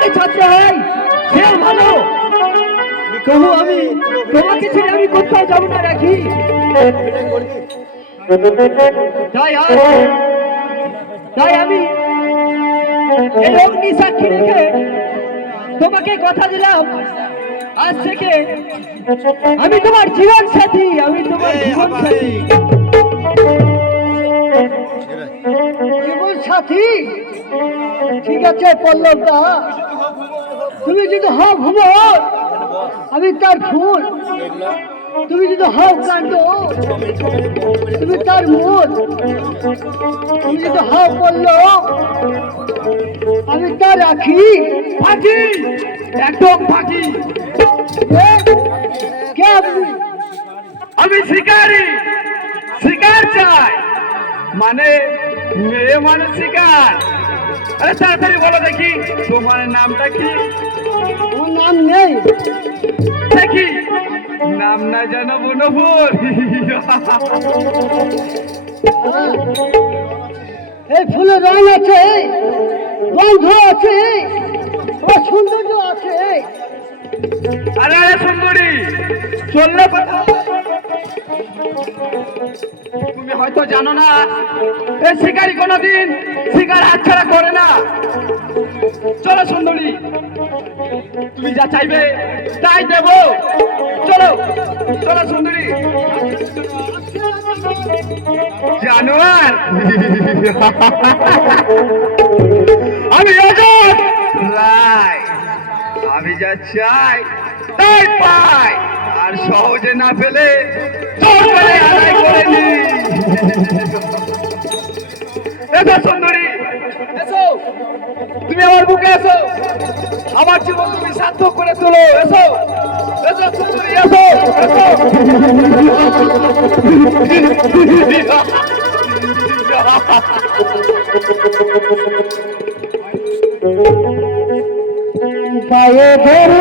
যদি ছাত্র হয় সেও ভালো, তবু আমি তোমাকে ছেড়ে আমি কোথাও যাবো না রাখি। তাই আমি এই অগ্নি সাক্ষী রেখে তোমাকে কথা দিলাম, আজ থেকে আমি তোমার জীবন সাথী, আমি তোমার জীবন সাথী। জীবন সাথী ঠিক আছে পল্লবদা, তুমি যদি হও ভুবন আমি তার ফুল, তুমি যদি হও কাণ্ড তুমি তার মূল, তুমি যদি হও পল্লব আমি তার রাখি। ফাঁকি, একদম ফাঁকি। কে আপনি? আমি শিকারি, শিকার চাই, মানে মেয়ে মানে শিকার। আরে তাড়াতাড়ি বলো দেখি তোমার নামটা কি? আমার নাম নেই। দেখি নাম না জানো বনফুল। এই ফুলের রং আছে, গন্ধ আছে, সৌন্দর্য আছে। আরে আরে সুন্দরী, চললে তুমি হয়তো জানো না, এই শিকারি কোনোদিন শিকার হাতছাড়া করে না। চলো সুন্দরী, তুমি যা চাইবে তাই দেব। চলো চলো সুন্দরী। জানোয়ার আমি অজয় রায়, আমি যা চাই তাই পাই, আর সহজে না পেলে জোর করে আদায় করে নি। এসো সুন্দরী, এসো, তুমি আমার বুকে এসো, আমার জীবন তুমি সার্থক করে তোলো। এসো এসো সুন্দরী, এসো এসো। গায়ে ধরে